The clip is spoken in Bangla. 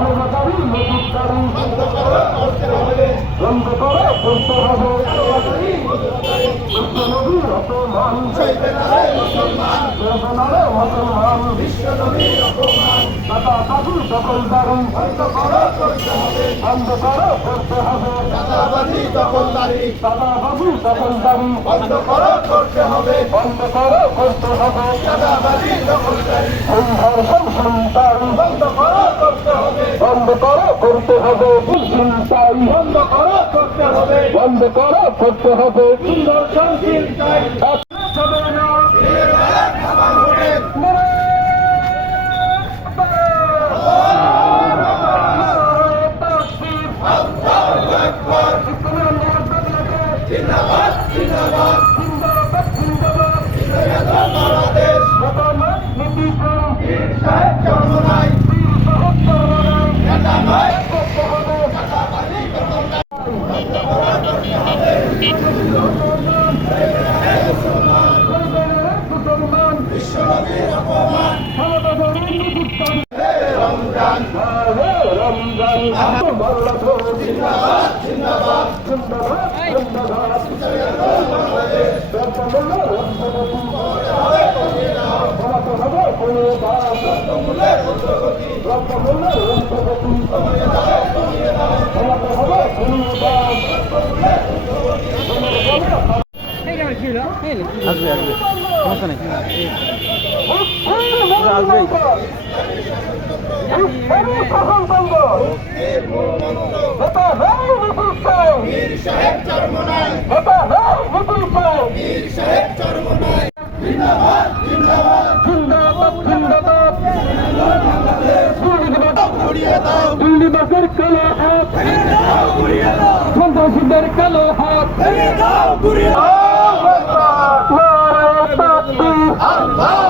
মানবতারই মজুদারি বন্ধ করে করতে হবে বিশ্বনবীর অপমান সইবে না রে মুসলমান বিশ্বনবীর অপমান দাদাবাজি দখলদারি বন্ধ করো করতে হবে দাদাবাজি দখলদারি বন্ধ করো করতে হবে দাদাবাজি দখলদারি বন্ধ করো করতে হবে বন্ধ করো করতে হবে বন্ধ করো করতে হবে বন্ধ করো করতে হবে সুন্দর শান্তির চাই হবে না দিনের বেলা খাবার হবে আল্লাহু আকবার জিন্দাবাদ জিন্দাবাদ জিন্দাবাদ বাংলাদেশ বীর সাহেব চরমনাই নেতা নয় চাঁদাবাজি বিশ্বনবীর অপমান রমজান জিন্দাবাদ জিন্দাবাদ আসবে আসবে সমস্যা নেই আসবে বীর সাহেব চরমনাই বীর সাহেব চরমনাই জিন্দাবাদ জিন্দাবাদ ঘুরিয়ে দাও দুর্নীতিবাসের কালো হাত ঘুরিয়ে দাও সন্ত্রাসীদের কালো হাত ঘুরিয়ে দাও ঘুরিয়ে দাও নারায়ণ তাকবীর আল্লাহ